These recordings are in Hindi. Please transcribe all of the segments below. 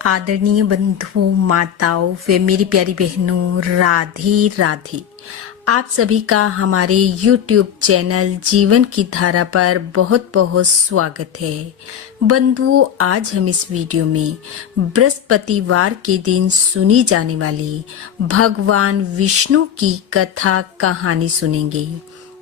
आदरणीय बंधुओं, माताओं व मेरी प्यारी बहनों, राधे राधे। आप सभी का हमारे YouTube चैनल जीवन की धारा पर बहुत बहुत स्वागत है। बंधुओं, आज हम इस वीडियो में बृहस्पतिवार के दिन सुनी जाने वाली भगवान विष्णु की कथा कहानी सुनेंगे,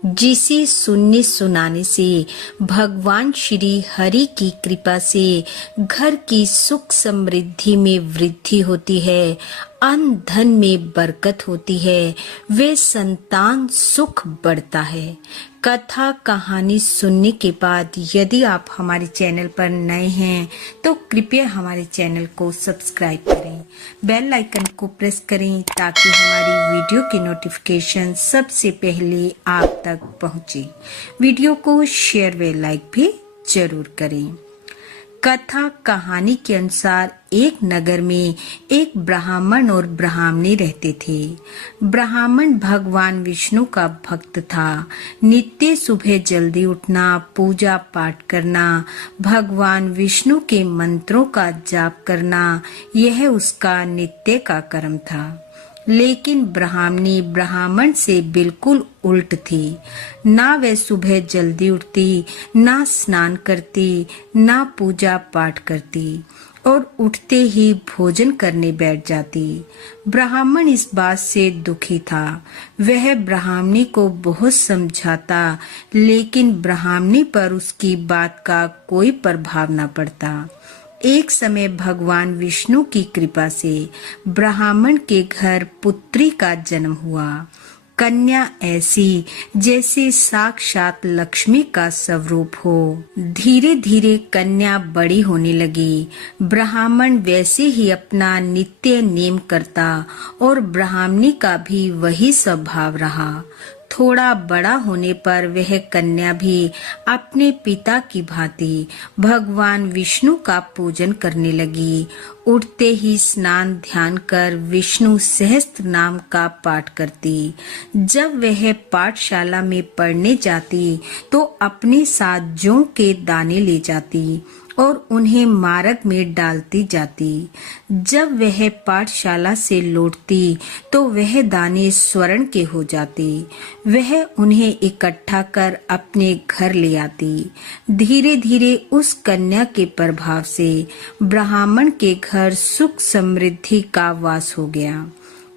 जिसे सुनने सुनाने से भगवान श्री हरि की कृपा से घर की सुख समृद्धि में वृद्धि होती है, अन्न धन में बरकत होती है, वे संतान सुख बढ़ता है। कथा कहानी सुनने के बाद यदि आप हमारे चैनल पर नए हैं तो कृपया हमारे चैनल को सब्सक्राइब करें, बेल आइकन को प्रेस करें ताकि हमारी वीडियो की नोटिफिकेशन सबसे पहले आप तक पहुंचे। वीडियो को शेयर व लाइक भी जरूर करें। कथा कहानी के अनुसार एक नगर में एक ब्राह्मण और ब्राह्मणी रहते थे। ब्राह्मण भगवान विष्णु का भक्त था। नित्य सुबह जल्दी उठना, पूजा पाठ करना, भगवान विष्णु के मंत्रों का जाप करना, यह उसका नित्य का कर्म था। लेकिन ब्राह्मणी ब्राह्मण से बिल्कुल उल्ट थी। ना वह सुबह जल्दी उठती, ना स्नान करती, ना पूजा पाठ करती और उठते ही भोजन करने बैठ जाती। ब्राह्मण इस बात से दुखी था। वह ब्राह्मणी को बहुत समझाता, लेकिन ब्राह्मणी पर उसकी बात का कोई प्रभाव न पड़ता। एक समय भगवान विष्णु की कृपा से ब्राह्मण के घर पुत्री का जन्म हुआ। कन्या ऐसी जैसे साक्षात लक्ष्मी का स्वरूप हो। धीरे धीरे कन्या बड़ी होने लगी। ब्राह्मण वैसे ही अपना नित्य नेम करता और ब्राह्मणी का भी वही स्वभाव रहा। थोड़ा बड़ा होने पर वह कन्या भी अपने पिता की भांति भगवान विष्णु का पूजन करने लगी। उठते ही स्नान ध्यान कर विष्णु सहस्त्र नाम का पाठ करती। जब वह पाठशाला में पढ़ने जाती तो अपने साथ जौ के दाने ले जाती और उन्हें मार्ग में डालती जाती। जब वह पाठशाला से लौटती तो वह दाने स्वर्ण के हो जाते। वह उन्हें इकट्ठा कर अपने घर ले आती। धीरे धीरे उस कन्या के प्रभाव से ब्राह्मण के घर सुख समृद्धि का वास हो गया।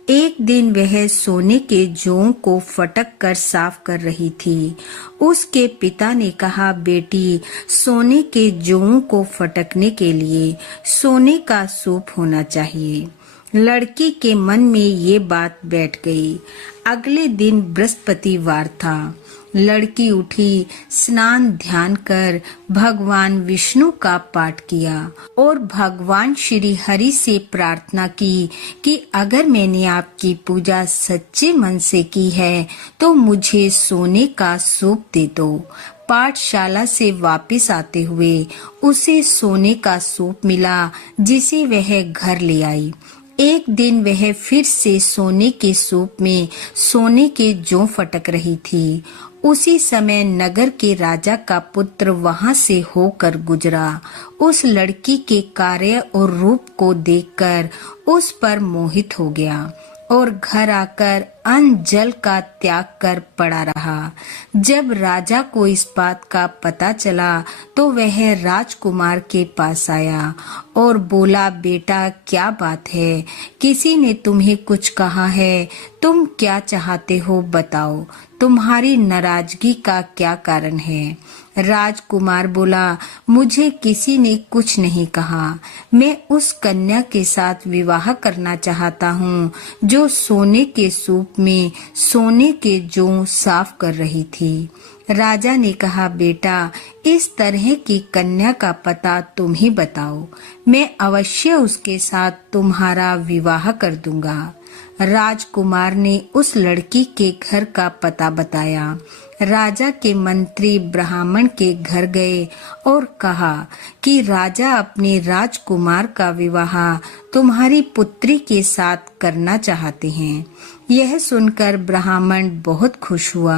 एक दिन वह सोने के जौ को फटक कर साफ कर रही थी। उसके पिता ने कहा, बेटी, सोने के जौ को फटकने के लिए सोने का सूप होना चाहिए। लड़की के मन में ये बात बैठ गई। अगले दिन बृहस्पतिवार था। लड़की उठी, स्नान ध्यान कर भगवान विष्णु का पाठ किया और भगवान श्री हरि से प्रार्थना की कि अगर मैंने आपकी पूजा सच्चे मन से की है तो मुझे सोने का सूप दे दो। पाठशाला से वापस आते हुए उसे सोने का सूप मिला, जिसे वह घर ले आई। एक दिन वह फिर से सोने के सूप में सोने के जौ फटक रही थी। उसी समय नगर के राजा का पुत्र वहां से होकर गुजरा। उस लड़की के कार्य और रूप को देखकर उस पर मोहित हो गया और घर आकर अन्न जल का त्याग कर पड़ा रहा। जब राजा को इस बात का पता चला तो वह राजकुमार के पास आया और बोला, बेटा, क्या बात है? किसी ने तुम्हें कुछ कहा है? तुम क्या चाहते हो, बताओ। तुम्हारी नाराजगी का क्या कारण है? राजकुमार बोला, मुझे किसी ने कुछ नहीं कहा। मैं उस कन्या के साथ विवाह करना चाहता हूँ जो सोने के सूप में सोने के जौ साफ कर रही थी। राजा ने कहा, बेटा, इस तरह की कन्या का पता तुम ही बताओ, मैं अवश्य उसके साथ तुम्हारा विवाह कर दूंगा। राजकुमार ने उस लड़की के घर का पता बताया। राजा के मंत्री ब्राह्मण के घर गए और कहा कि राजा अपने राजकुमार का विवाह तुम्हारी पुत्री के साथ करना चाहते हैं। यह सुनकर ब्राह्मण बहुत खुश हुआ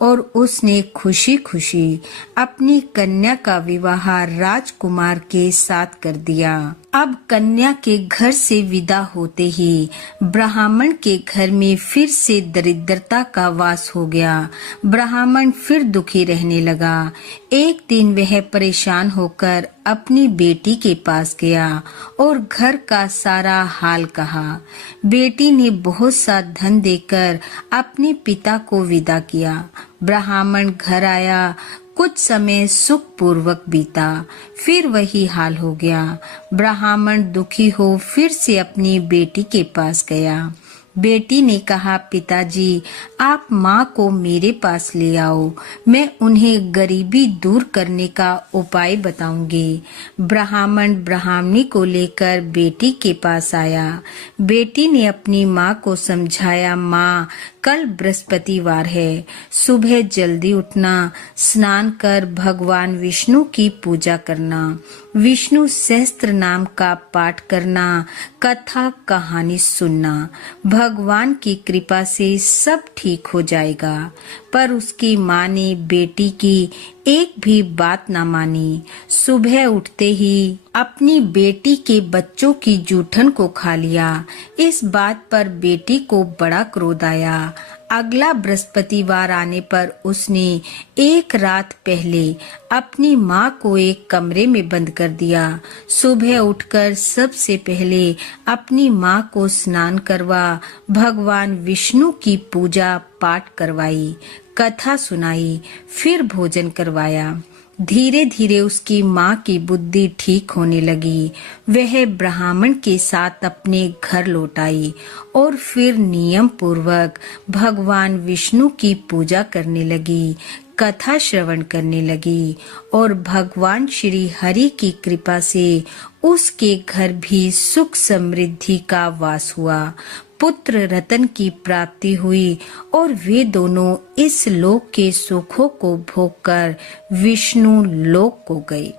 और उसने खुशी खुशी अपनी कन्या का विवाह राजकुमार के साथ कर दिया। अब कन्या के घर से विदा होते ही ब्राह्मण के घर में फिर से दरिद्रता का वास हो गया। ब्राह्मण फिर दुखी रहने लगा। एक दिन वह परेशान होकर अपनी बेटी के पास गया और घर का सारा हाल कहा। बेटी ने बहुत सा धन देकर अपने पिता को विदा किया। ब्राह्मण घर आया। कुछ समय सुख पूर्वक बीता, फिर वही हाल हो गया। ब्राह्मण दुखी हो फिर से अपनी बेटी के पास गया। बेटी ने कहा, पिताजी आप माँ को मेरे पास ले आओ, मैं उन्हें गरीबी दूर करने का उपाय बताऊंगी। ब्राह्मण ब्राह्मणी को लेकर बेटी के पास आया। बेटी ने अपनी माँ को समझाया, माँ कल बृहस्पतिवार है, सुबह जल्दी उठना, स्नान कर भगवान विष्णु की पूजा करना, विष्णु सहस्त्र नाम का पाठ करना, कथा कहानी सुनना। भगवान की कृपा से सब ठीक हो जाएगा। पर उसकी माँ ने बेटी की एक भी बात न मानी। सुबह उठते ही अपनी बेटी के बच्चों की जूठन को खा लिया। इस बात पर बेटी को बड़ा क्रोध आया। अगला बृहस्पतिवार आने पर उसने एक रात पहले अपनी माँ को एक कमरे में बंद कर दिया। सुबह उठकर सबसे पहले अपनी माँ को स्नान करवा, भगवान विष्णु की पूजा पाठ करवाई, कथा सुनाई, फिर भोजन करवाया। धीरे धीरे उसकी माँ की बुद्धि ठीक होने लगी। वह ब्राह्मण के साथ अपने घर लौट आई और फिर नियम पूर्वक भगवान विष्णु की पूजा करने लगी, कथा श्रवण करने लगी और भगवान श्री हरि की कृपा से उसके घर भी सुख समृद्धि का वास हुआ। पुत्र रतन की प्राप्ति हुई और वे दोनों इस लोक के सुखों को भोगकर विष्णु लोक को गए।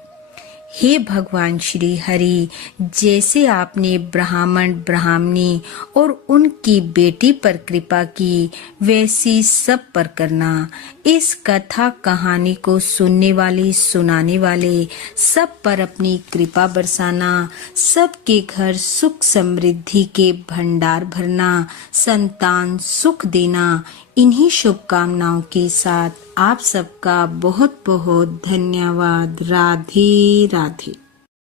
हे भगवान श्री हरि, जैसे आपने ब्राह्मण ब्राह्मणी और उनकी बेटी पर कृपा की, वैसी सब पर करना। इस कथा कहानी को सुनने वाले सुनाने वाले सब पर अपनी कृपा बरसाना, सबके घर सुख समृद्धि के भंडार भरना, संतान सुख देना। इन्हीं शुभकामनाओं के साथ आप सबका बहुत बहुत धन्यवाद। राधे राधे।